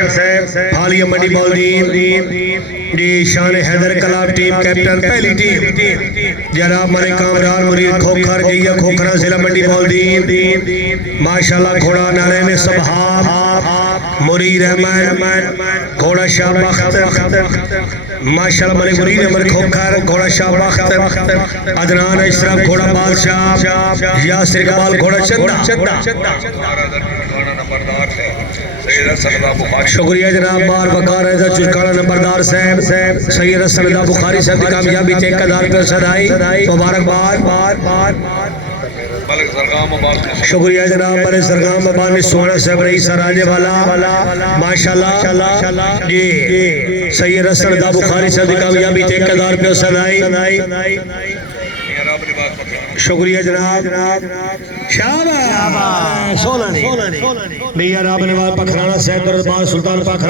حالیہ منڈی بولدین جی شان حیدر کلاب ٹیم کیپٹن پہلی ٹیم جناب ملک کامران مرید کھوکھر جیہ کھوکھرہ ضلع منڈی بولدین ماشاءاللہ گھوڑا نارین صبحاب مرید احمد گھوڑا شاہ بخت ماشاءاللہ ملک مرید احمد کھوکھر گھوڑا شاہ بخت عدنان اشرف گھوڑا بادشاہ یاسر اقبال گھوڑا چندہ شکریہ جناب بار بکار ایزا چشکارہ نمبردار صاحب سید رسول اللہ بخاری صاحب کی کامیابی تے قدار پر صدائی مبارکباد شکریہ جناب ملک زرگام مبانی سونا صاحب رئیس راجے والا ماشاءاللہ جی سید رسول اللہ بخاری صاحب کی کامیابی تے قدار پر صدائی شکریہ جناب شابہ سولانی میاں راب نواز پکھرانا صاحب دربار سلطان پکھرانا